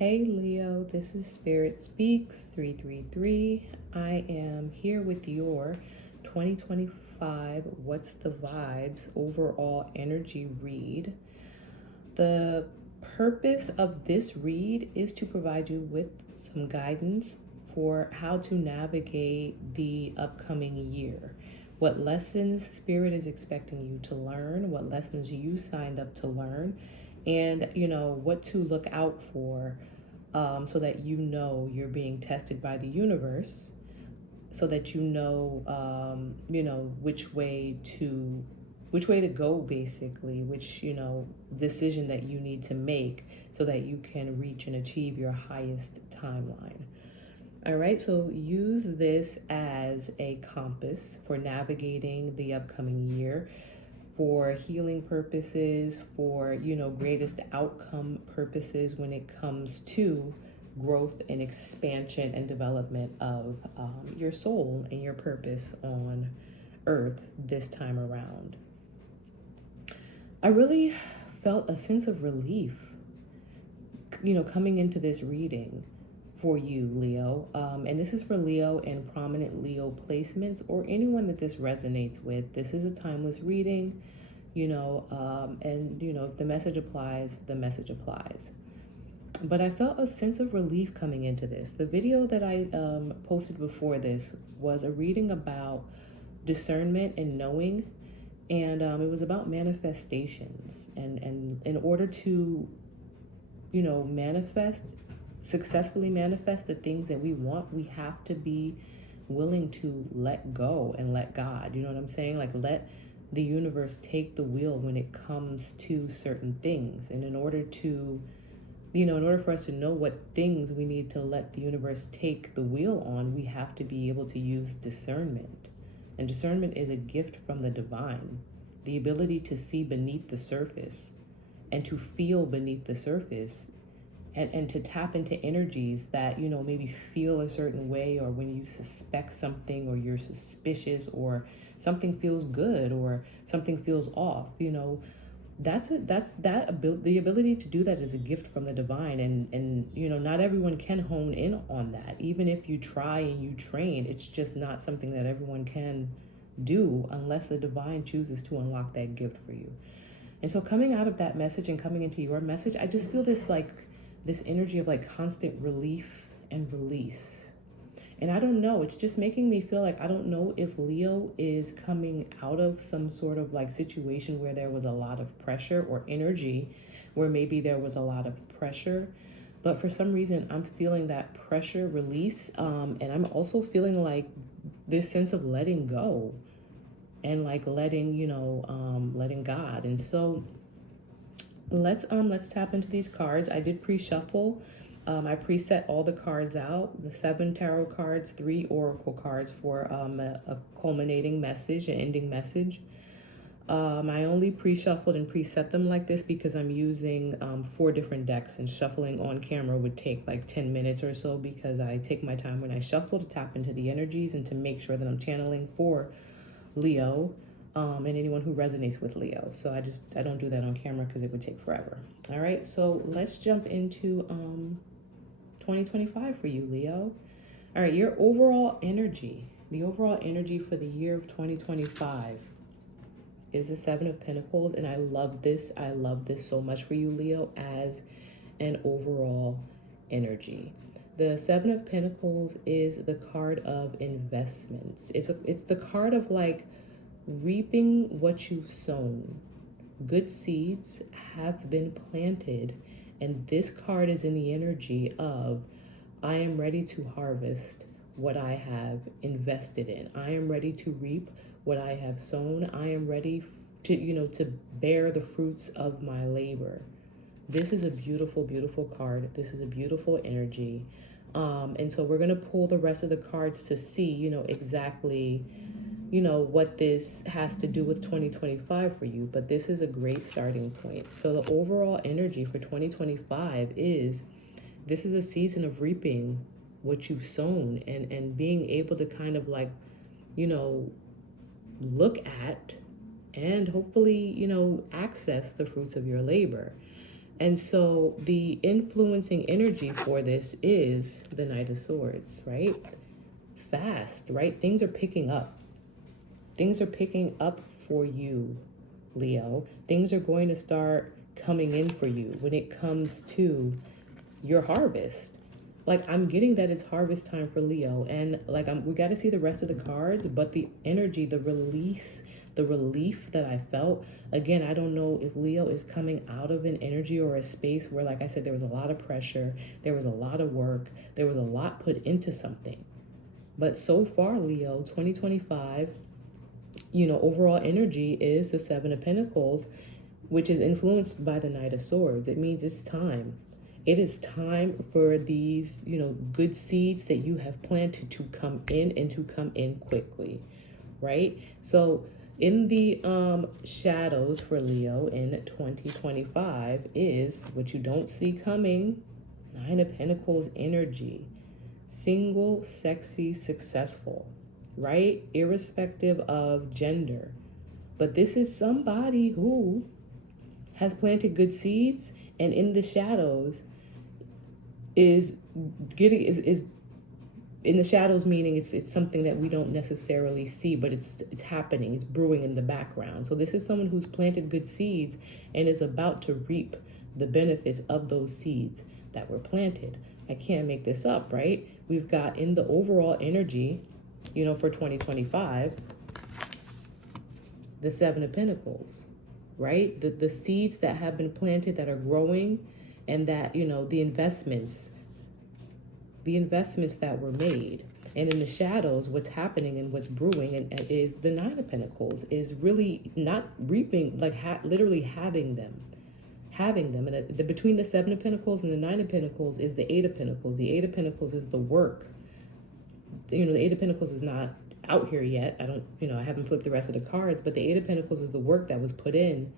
Hey Leo, this is Spirit Speaks 333. I am here with your 2025 What's the Vibes overall energy read. The purpose of this read is to provide you with some guidance for how to navigate the upcoming year. What lessons Spirit is expecting you to learn, what lessons you signed up to learn, and what to look out for, so that you're being tested by the universe, so that which way to go, basically, which decision that you need to make so that you can reach and achieve your highest timeline. All right, so use this as a compass for navigating the upcoming year, for healing purposes, for greatest outcome purposes when it comes to growth and expansion and development of your soul and your purpose on earth this time around. I really felt a sense of relief coming into this reading for you, Leo. And this is for Leo and prominent Leo placements, or anyone that this resonates with. This is a timeless reading, and if the message applies, the message applies. But I felt a sense of relief coming into this. The video that I posted before this was a reading about discernment and knowing, and it was about manifestations. And in order to, successfully manifest the things that we want, we have to be willing to let go and let God. You know what I'm saying? Like, let the universe take the wheel when it comes to certain things. And in order for us to know what things we need to let the universe take the wheel on, we have to be able to use discernment. And discernment is a gift from the divine. The ability to see beneath the surface and to feel beneath the surface, and to tap into energies that, maybe feel a certain way, or when you suspect something, or you're suspicious, or something feels good, or something feels off, the ability to do that is a gift from the divine. And not everyone can hone in on that. Even if you try and you train, it's just not something that everyone can do unless the divine chooses to unlock that gift for you. And so coming out of that message and coming into your message, I just feel this energy of constant relief and release. And I don't know, it's just making me feel like, I don't know if Leo is coming out of some sort of situation where there was a lot of pressure, or energy where maybe there was a lot of pressure. But for some reason, I'm feeling that pressure release. And I'm also feeling this sense of letting go and letting God. And so let's tap into these cards. I did pre-shuffle. I preset all the cards out, the 7 tarot cards, 3 oracle cards for a culminating message, an ending message. I only pre-shuffled and preset them like this because I'm using 4 different decks, and shuffling on camera would take 10 minutes or so, because I take my time when I shuffle to tap into the energies and to make sure that I'm channeling for Leo, and anyone who resonates with Leo. So I don't do that on camera because it would take forever. All right, so let's jump into 2025 for you, Leo. All right, your overall energy, the overall energy for the year of 2025 is the 7 of Pentacles, and I love this. I love this so much for you, Leo, as an overall energy. The 7 of Pentacles is the card of investments. It's the card of reaping what you've sown. Good seeds have been planted, and this card is in the energy of, I am ready to harvest what I have invested in. I am ready to reap what I have sown. I am ready to bear the fruits of my labor. This is a beautiful, beautiful card. This is a beautiful energy. And so we're going to pull the rest of the cards to see, exactly, what this has to do with 2025 for you. But this is a great starting point. So the overall energy for 2025 is, this is a season of reaping what you've sown, and being able to kind of look at and hopefully, access the fruits of your labor. And so the influencing energy for this is the Knight of Swords, right? Fast, right? Things are picking up. Things are picking up for you, Leo. Things are going to start coming in for you when it comes to your harvest. Like, I'm getting that it's harvest time for Leo, and like, we got to see the rest of the cards, but the energy, the release, the relief that I felt, again, I don't know if Leo is coming out of an energy or a space where, like I said, there was a lot of pressure, there was a lot of work, there was a lot put into something. But so far, Leo, 2025, overall energy is the Seven of Pentacles, which is influenced by the Knight of Swords. It means it's time. It is time for these, good seeds that you have planted to come in, and to come in quickly, right? So in the shadows for Leo in 2025 is what you don't see coming, Nine of Pentacles energy, single, sexy, successful, right? Irrespective of gender. But this is somebody who has planted good seeds, and in the shadows is in the shadows, meaning it's something that we don't necessarily see, but it's happening, it's brewing in the background. So this is someone who's planted good seeds and is about to reap the benefits of those seeds that were planted. I can't make this up, right? We've got in the overall energy, for 2025, the Seven of Pentacles, right? The seeds that have been planted that are growing, and that, the investments that were made. And in the shadows, what's happening and what's brewing and is the Nine of Pentacles is really not reaping, like literally having them. And between the Seven of Pentacles and the Nine of Pentacles is the Eight of Pentacles. The Eight of Pentacles is the work. The Eight of Pentacles is not out here yet. I haven't flipped the rest of the cards, but the Eight of Pentacles is the work that was put in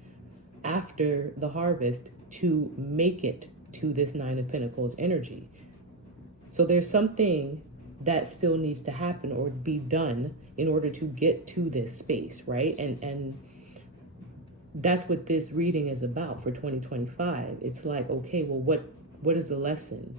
after the harvest to make it to this Nine of Pentacles energy. So there's something that still needs to happen or be done in order to get to this space, right? And that's what this reading is about for 2025. It's like, okay, well, what is the lesson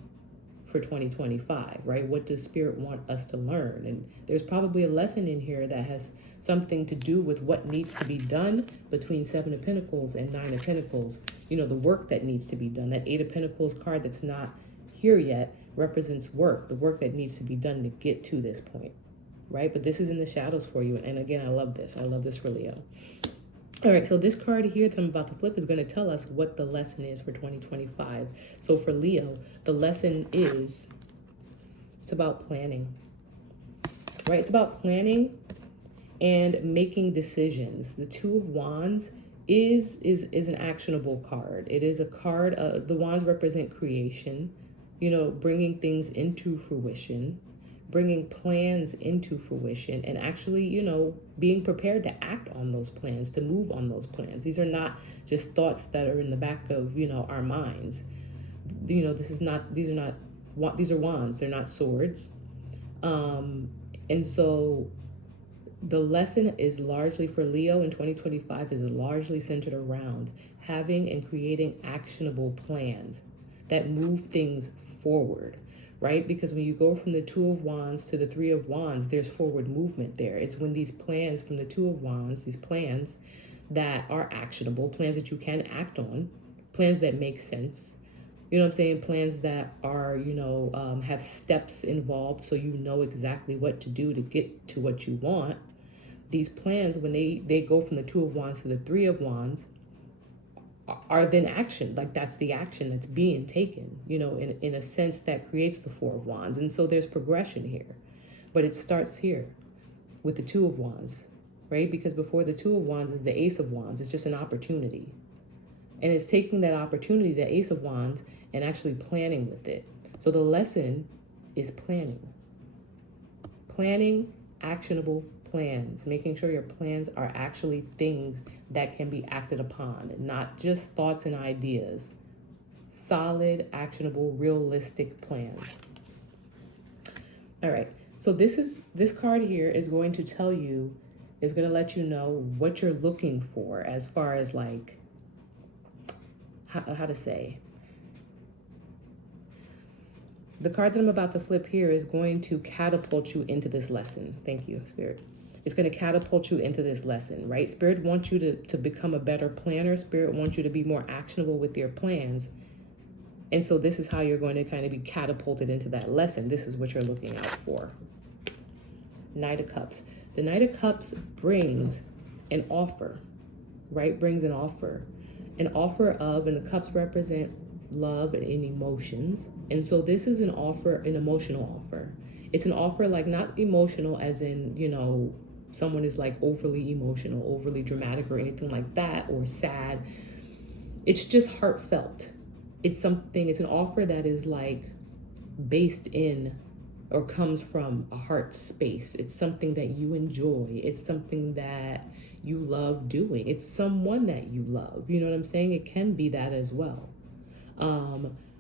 for 2025, right? What does Spirit want us to learn? And there's probably a lesson in here that has something to do with what needs to be done between Seven of Pentacles and Nine of Pentacles. The work that needs to be done. That Eight of Pentacles card that's not here yet represents work, the work that needs to be done to get to this point, right? But this is in the shadows for you. And again, I love this for Leo. All right, so this card here that I'm about to flip is going to tell us what the lesson is for 2025. So for Leo, the lesson is, it's about planning, right? It's about planning and making decisions. The Two of Wands is an actionable card. It is a card, the wands represent creation, bringing things into fruition, bringing plans into fruition, and actually, being prepared to act on those plans, to move on those plans. These are not just thoughts that are in the back of, our minds. These are wands, they're not swords. And so the lesson is largely for Leo in 2025 is largely centered around having and creating actionable plans that move things forward, right? Because when you go from the Two of Wands to the Three of Wands, there's forward movement there. It's when these plans from the Two of Wands, these plans that are actionable, plans that you can act on, plans that make sense, plans that are, have steps involved so you know exactly what to do to get to what you want. These plans, when they go from the Two of Wands to the Three of Wands, are then action. Like, that's the action that's being taken, in a sense that creates the Four of Wands. And so there's progression here, but it starts here with the Two of Wands, right? Because before the Two of Wands is the Ace of Wands. It's just an opportunity. And it's taking that opportunity, the Ace of Wands, and actually planning with it. So the lesson is planning. Planning actionable plans, making sure your plans are actually things that can be acted upon, not just thoughts and ideas. Solid, actionable, realistic plans. All right, so this card here is going to tell you, is going to let you know what you're looking for as far as like how to say. The card that I'm about to flip here is going to catapult you into this lesson. Thank you, Spirit. It's going to catapult you into this lesson, right? Spirit wants you to become a better planner. Spirit wants you to be more actionable with your plans. And so this is how you're going to kind of be catapulted into that lesson. This is what you're looking out for. Knight of Cups. The Knight of Cups brings an offer, right? Brings an offer. An offer of, and the cups represent love and emotions. And so this is an offer, an emotional offer. It's an offer like not emotional as in, you know, someone is like overly emotional, overly dramatic or anything like that, or sad. It's just heartfelt. It's an offer that is like based in or comes from a heart space. It's something that you enjoy. It's something that you love doing. It's someone that you love. You know what I'm saying? It can be that as well.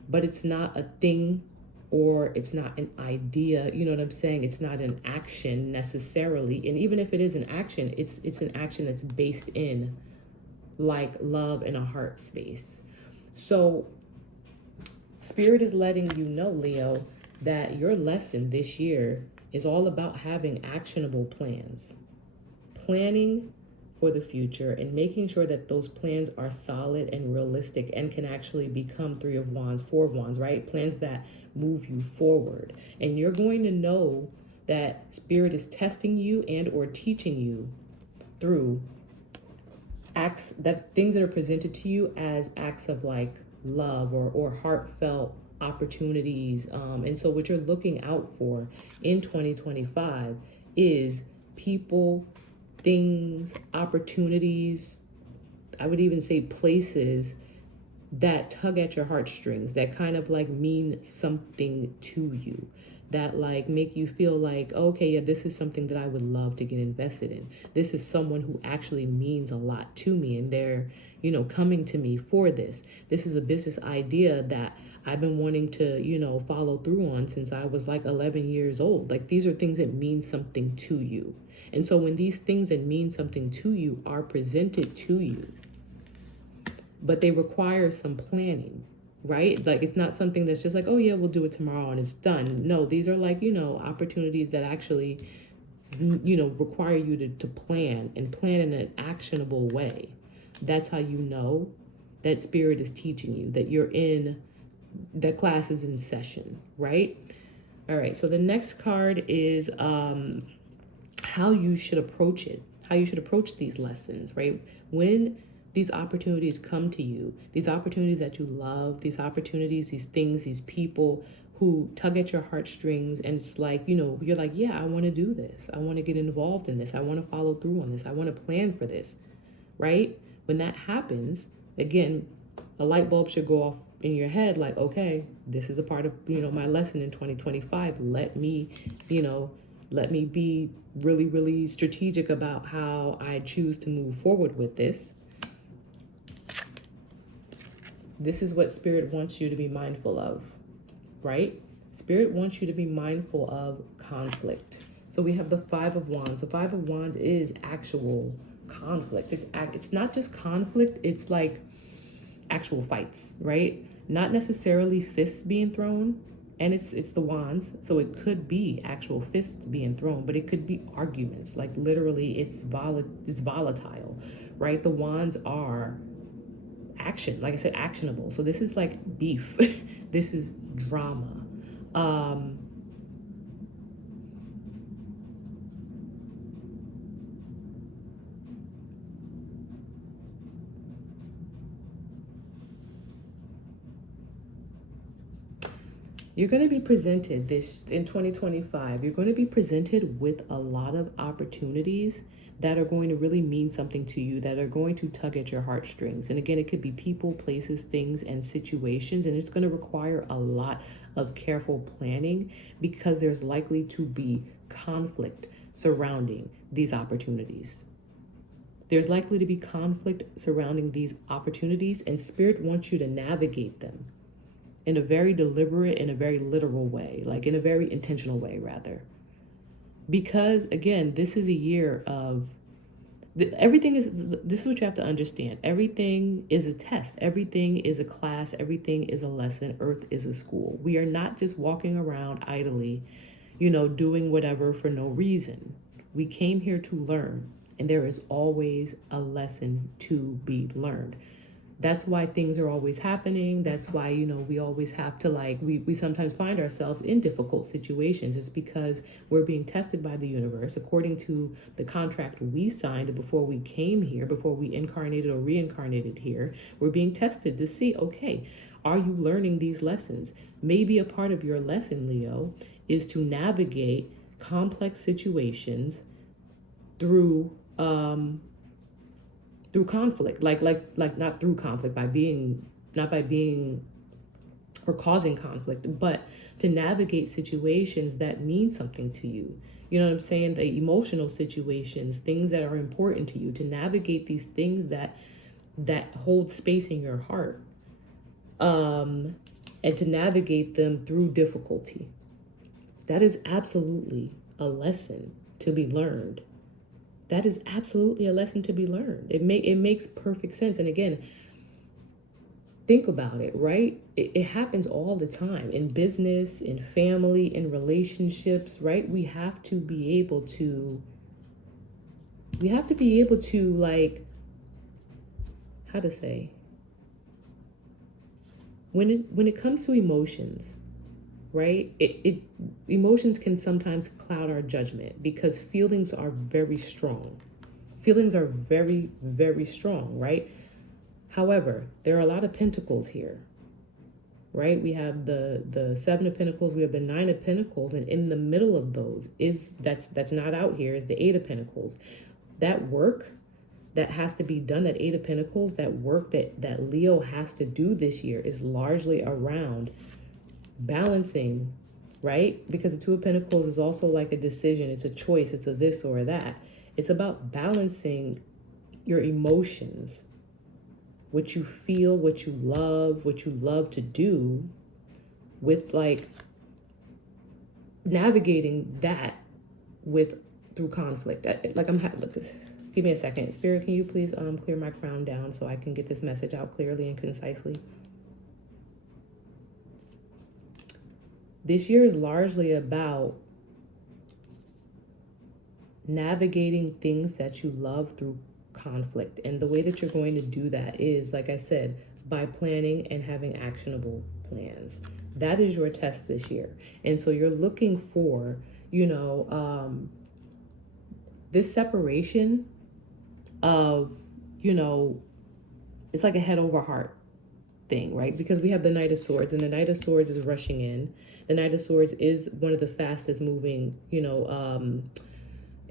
But it's not a thing or it's not an idea. You know what I'm saying? It's not an action necessarily. And even if it is an action, it's an action that's based in like love in a heart space. So Spirit is letting you know, Leo, that your lesson this year is all about having actionable plans, planning for the future and making sure that those plans are solid and realistic and can actually become 3 of Wands, 4 of Wands, right? Plans that move you forward. And you're going to know that Spirit is testing you and or teaching you through acts, that things that are presented to you as acts of like love or heartfelt opportunities. And so what you're looking out for in 2025 is people, things, opportunities, I would even say places that tug at your heartstrings, that kind of like mean something to you, that like make you feel like, okay, yeah, this is something that I would love to get invested in. This is someone who actually means a lot to me and they're, you know, coming to me for this. This is a business idea that I've been wanting to, you know, follow through on since I was like 11 years old. Like these are things that mean something to you. And so when these things that mean something to you are presented to you, but they require some planning, right? Like it's not something that's just like, oh yeah, we'll do it tomorrow and it's done. No, these are like, you know, opportunities that actually, you know, require you to plan and plan in an actionable way. That's how you know that Spirit is teaching you, that you're in, that class is in session, right? All right, so the next card is how you should approach it, how you should approach these lessons, right? When these opportunities come to you, these opportunities that you love, these opportunities, these things, these people who tug at your heartstrings, and it's like, you know, you're like, yeah, I want to do this. I want to get involved in this. I want to follow through on this. I want to plan for this, right? When that happens, again, a light bulb should go off in your head like, okay, this is a part of, you know, my lesson in 2025. Let me be really, really strategic about how I choose to move forward with this. This is what Spirit wants you to be mindful of, right? Spirit wants you to be mindful of conflict. So we have the 5 of Wands. The 5 of Wands is actual conflict. It's not just conflict, it's like actual fights, right? Not necessarily fists being thrown, and it's the Wands, so it could be actual fists being thrown, but it could be arguments. Like literally, it's volatile, right? The Wands are action, like I said, actionable. So this is like beef. This is drama. You're going to be presented this in 2025. You're going to be presented with a lot of opportunities that are going to really mean something to you, that are going to tug at your heartstrings. And again, it could be people, places, things, and situations. And it's going to require a lot of careful planning because there's likely to be conflict surrounding these opportunities. There's likely to be conflict surrounding these opportunities, and Spirit wants you to navigate them in a very deliberate, in a very literal way, like in a very intentional way, rather. Because again, this is a year of Everything is, this is what you have to understand. Everything is a test. Everything is a class. Everything is a lesson. Earth is a school. We are not just walking around idly, doing whatever for no reason. We came here to learn, and there is always a lesson to be learned. That's why things are always happening. That's why, we always have to we sometimes find ourselves in difficult situations. It's because we're being tested by the universe according to the contract we signed before we came here, before we incarnated or reincarnated here. We're being tested to see, okay, are you learning these lessons? Maybe a part of your lesson, Leo, is to navigate complex situations through conflict, like not through conflict, by being, not by being or causing conflict, but to navigate situations that mean something to you. You know what I'm saying? The emotional situations, things that are important to you, to navigate these things that hold space in your heart, and to navigate them through difficulty. That is absolutely a lesson to be learned. That is absolutely a lesson to be learned. It makes perfect sense. And again, think about it, right? It happens all the time in business, in family, in relationships, right? We have to be able to like, how to say, when it comes to emotions, right? Emotions can sometimes cloud our judgment because feelings are very strong. Feelings are very, very strong, right? However, there are a lot of pentacles here, right? We have the Seven of Pentacles, we have the Nine of Pentacles, and in the middle of those that's not out here is the Eight of Pentacles. That work that has to be done, that Eight of Pentacles, that work that Leo has to do this year is largely around balancing, right? Because the Two of Pentacles is also like a decision. It's a choice. It's a this or a that. It's about balancing your emotions, what you feel, what you love to do, with like navigating that through conflict. Like look, give me a second. Spirit, can you please clear my crown down so I can get this message out clearly and concisely? This year is largely about navigating things that you love through conflict. And the way that you're going to do that is, like I said, by planning and having actionable plans. That is your test this year. And so you're looking for, this separation of, it's like a head over heart thing, right? Because we have the Knight of Swords, and the Knight of Swords is rushing in. The Knight of Swords is one of the fastest moving,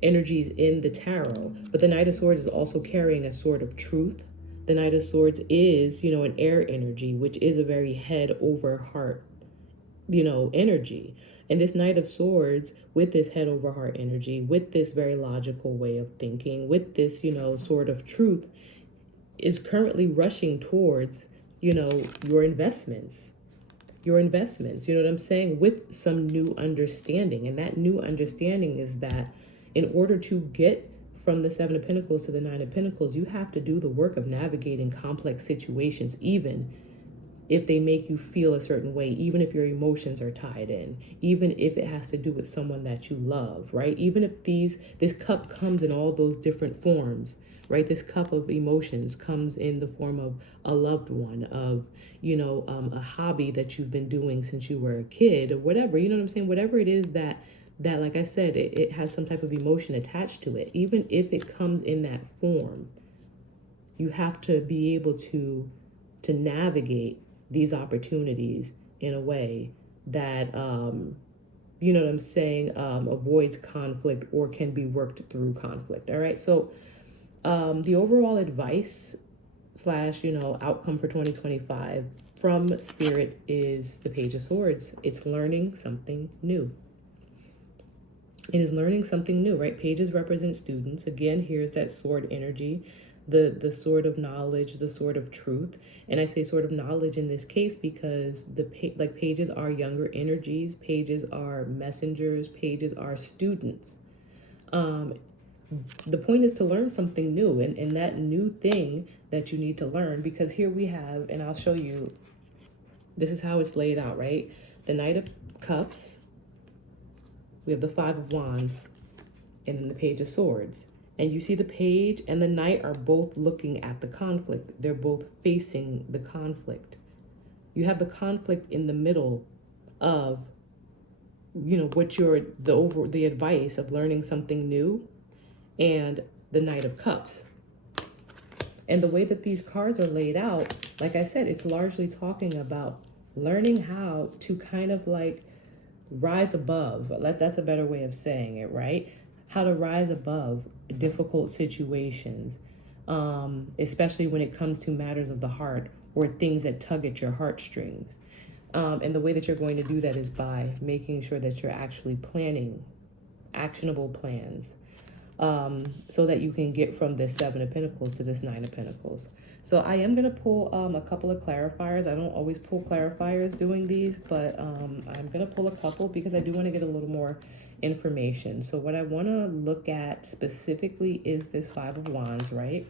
energies in the tarot. But the Knight of Swords is also carrying a sword of truth. The Knight of Swords is, an air energy, which is a very head over heart, energy. And this Knight of Swords, with this head over heart energy, with this very logical way of thinking, with this, sword of truth, is currently rushing towards, your investments. You know what I'm saying? With some new understanding. And that new understanding is that in order to get from the Seven of Pentacles to the Nine of Pentacles, you have to do the work of navigating complex situations, even if they make you feel a certain way, even if your emotions are tied in, even if it has to do with someone that you love, right? Even if this cup comes in all those different forms, right? This cup of emotions comes in the form of a loved one, of, a hobby that you've been doing since you were a kid, or whatever, you know what I'm saying? Whatever it is that like I said, it has some type of emotion attached to it. Even if it comes in that form, you have to be able to navigate these opportunities in a way that, you know what I'm saying, avoids conflict or can be worked through conflict. All right. So the overall advice / outcome for 2025 from Spirit is the Page of Swords. It's learning something new. It is learning something new, right? Pages represent students. Again, here's that sword energy, the sword of knowledge, the sword of truth. And I say sword of knowledge in this case because pages are younger energies. Pages are messengers. Pages are students. the point is to learn something new, and that new thing that you need to learn, because here we have, and I'll show you, this is how it's laid out, right? The Knight of Cups, we have the Five of Wands, and then the Page of Swords. And you see the Page and the Knight are both looking at the conflict. They're both facing the conflict. You have the conflict in the middle of, you know, what the advice of learning something new, and the Knight of Cups. And the way that these cards are laid out, like I said, it's largely talking about learning how to kind of like rise above. That's a better way of saying it, right? How to rise above difficult situations, especially when it comes to matters of the heart or things that tug at your heartstrings. And the way that you're going to do that is by making sure that you're actually planning actionable plans, so that you can get from this Seven of Pentacles to this Nine of Pentacles. So I am going to pull a couple of clarifiers. I don't always pull clarifiers doing these, but I'm going to pull a couple because I do want to get a little more information. So what I want to look at specifically is this Five of Wands, right?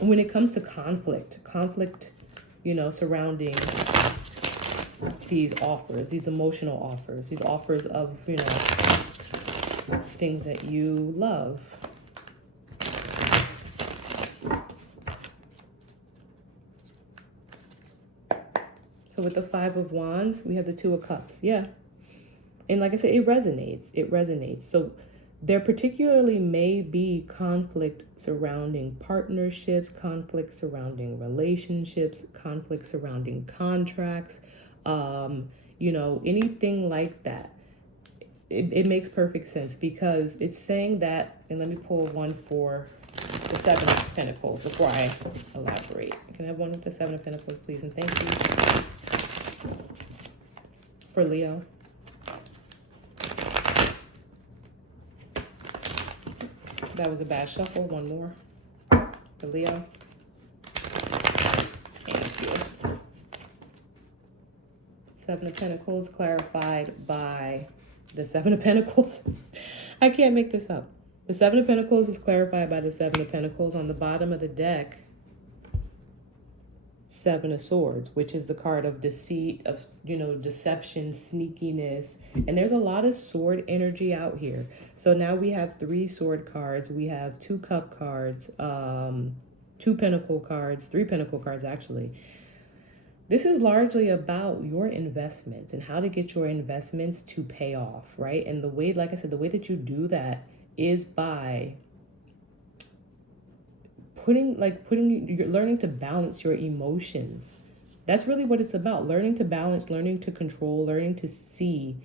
When it comes to conflict, you know, surrounding these offers, these emotional offers, these offers of, you know, things that you love. So with the Five of Wands, we have the Two of Cups. Yeah. And like I said, it resonates. It resonates. So there particularly may be conflict surrounding partnerships, conflict surrounding relationships, conflict surrounding contracts, you know, anything like that. It makes perfect sense because it's saying that, and let me pull one for the Seven of Pentacles before I elaborate. Can I have one with the Seven of Pentacles, please? And thank you. For Leo. That was a bad shuffle. One more for Leo. Thank you. Seven of Pentacles clarified by the Seven of Pentacles. I can't make this up. The Seven of Pentacles is clarified by the Seven of Pentacles. On the bottom of the deck, Seven of Swords, which is the card of deceit, of, you know, deception, sneakiness. And there's a lot of sword energy out here. So now we have 3 sword cards. We have 2 cup cards, 2 pentacle cards, 3 pentacle cards, actually. This is largely about your investments and how to get your investments to pay off, right? And the way, like I said, the way that you do that is by you're learning to balance your emotions. That's really what it's about. Learning to balance, learning to control, learning to see,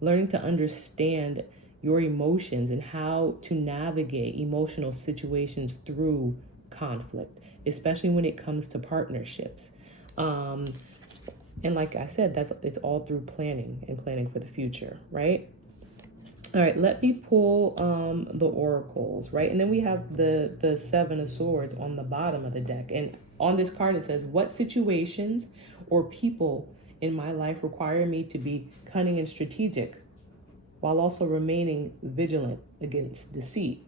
learning to understand your emotions and how to navigate emotional situations through conflict, especially when it comes to partnerships. And like I said, it's all through planning and planning for the future, right? All right, let me pull the oracles, right? And then we have the Seven of Swords on the bottom of the deck. And on this card, it says, what situations or people in my life require me to be cunning and strategic while also remaining vigilant against deceit?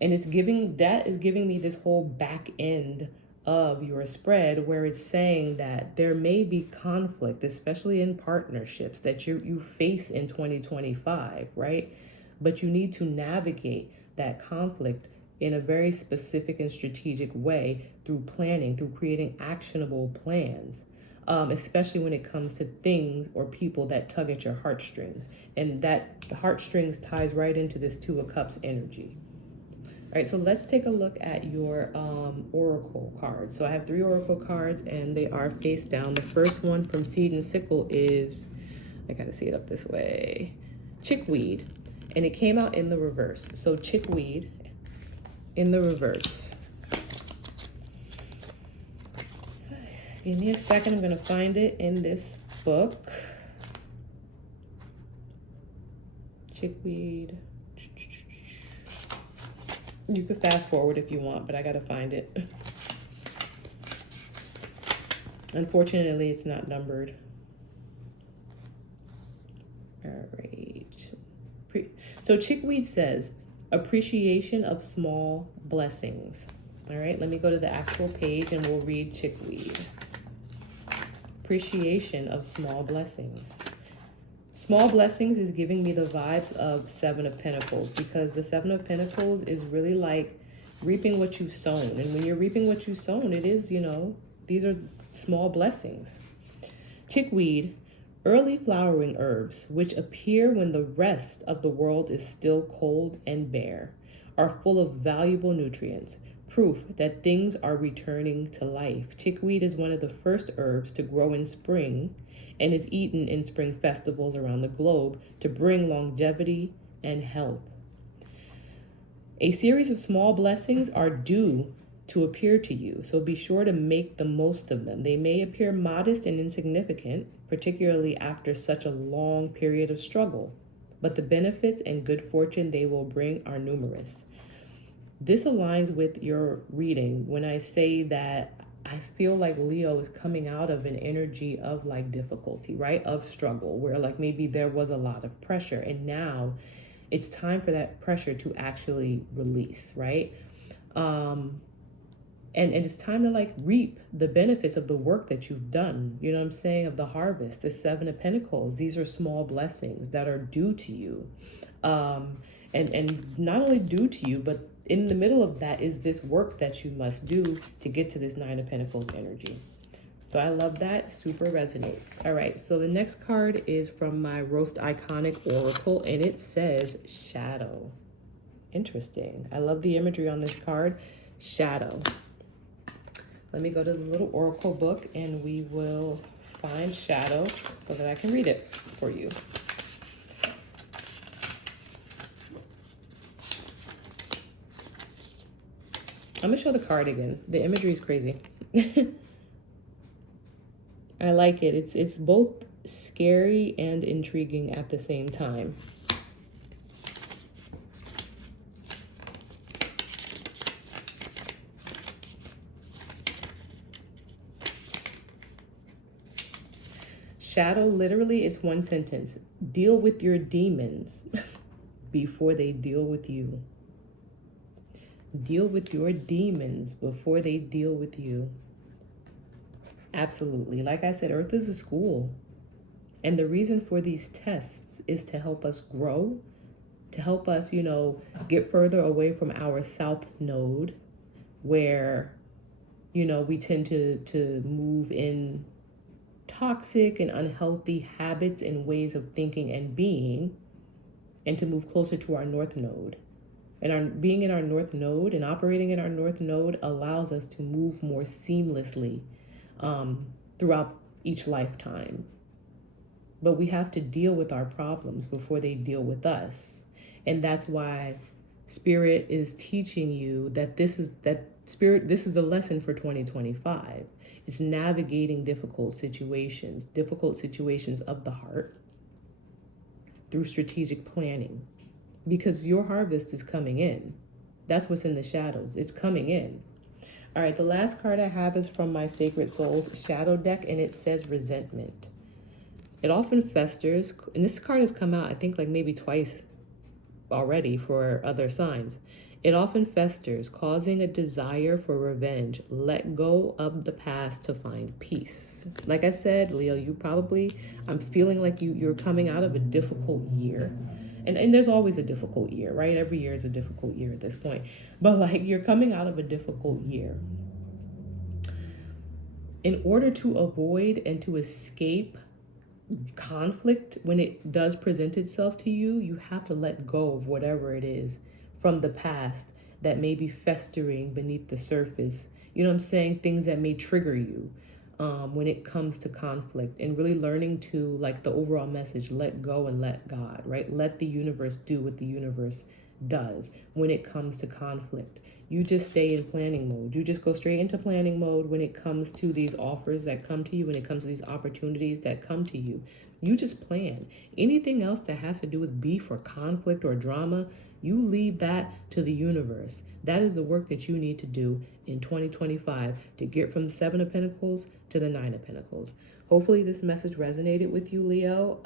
And that is giving me this whole back end of your spread where it's saying that there may be conflict, especially in partnerships, that you face in 2025, right? But you need to navigate that conflict in a very specific and strategic way through planning, through creating actionable plans, especially when it comes to things or people that tug at your heartstrings. And that heartstrings ties right into this Two of Cups energy. All right, so let's take a look at your oracle cards. So I have 3 oracle cards and they are face down. The first one from Seed and Sickle is, I gotta see it up this way, Chickweed. And it came out in the reverse. So Chickweed in the reverse. Give me a second, I'm gonna find it in this book. Chickweed. You could fast forward if you want, but I gotta find it. Unfortunately, it's not numbered. All right. So chickweed says, appreciation of small blessings. All right, let me go to the actual page and we'll read chickweed. Appreciation of small blessings. Small blessings is giving me the vibes of Seven of Pentacles, because the Seven of Pentacles is really like reaping what you've sown. And when you're reaping what you've sown, it is, these are small blessings. Chickweed, early flowering herbs, which appear when the rest of the world is still cold and bare, are full of valuable nutrients, proof that things are returning to life. Chickweed is one of the first herbs to grow in spring and is eaten in spring festivals around the globe to bring longevity and health. A series of small blessings are due to appear to you, so be sure to make the most of them. They may appear modest and insignificant, particularly after such a long period of struggle, but the benefits and good fortune they will bring are numerous. This aligns with your reading when I say that I feel like Leo is coming out of an energy of like difficulty, right? Of struggle, where like maybe there was a lot of pressure and now it's time for that pressure to actually release, right? And it's time to like reap the benefits of the work that you've done. You know what I'm saying? Of the harvest, the Seven of Pentacles. These are small blessings that are due to you. And not only due to you, but in the middle of that is this work that you must do to get to this Nine of Pentacles energy. So I love that. Super resonates. All right. So the next card is from my Roast Iconic Oracle, and it says shadow. Interesting. I love the imagery on this card. Shadow. Let me go to the little oracle book and we will find shadow so that I can read it for you. I'm gonna show the card again. The imagery is crazy. I like it. It's both scary and intriguing at the same time. Shadow, literally, it's one sentence. Deal with your demons before they deal with you. Deal with your demons before they deal with you. Absolutely. Like I said, Earth is a school. And the reason for these tests is to help us grow, to help us, get further away from our south node where, we tend to move in toxic and unhealthy habits and ways of thinking and being, and to move closer to our north node. And being in our north node and operating in our north node allows us to move more seamlessly throughout each lifetime. But we have to deal with our problems before they deal with us. And that's why Spirit is teaching you that this is the lesson for 2025. It's navigating difficult situations of the heart through strategic planning, because your harvest is coming in. That's what's in the shadows. It's coming in. All right, the last card I have is from my Sacred Souls Shadow deck, and it says resentment. It often festers, and this card has come out, I think, like maybe twice already for other signs. It often festers, causing a desire for revenge. Let go of the past to find peace. Like I said, Leo, I'm feeling like you're coming out of a difficult year. And there's always a difficult year, right? Every year is a difficult year at this point. But like you're coming out of a difficult year. In order to avoid and to escape conflict when it does present itself to you, you have to let go of whatever it is from the past that may be festering beneath the surface. You know what I'm saying? Things that may trigger you when it comes to conflict, and really learning to, like the overall message, let go and let God, right? Let the universe do what the universe does when it comes to conflict. You just stay in planning mode. You just go straight into planning mode when it comes to these offers that come to you, when it comes to these opportunities that come to you. You just plan. Anything else that has to do with beef or conflict or drama, You leave that to the universe. That is the work that you need to do in 2025 to get from the Seven of Pentacles to the Nine of Pentacles. Hopefully this message resonated with you, Leo.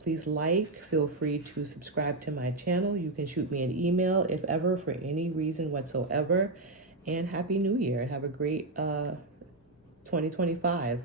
Please feel free to subscribe to my channel. You can shoot me an email if ever for any reason whatsoever. And Happy New Year. Have a great 2025.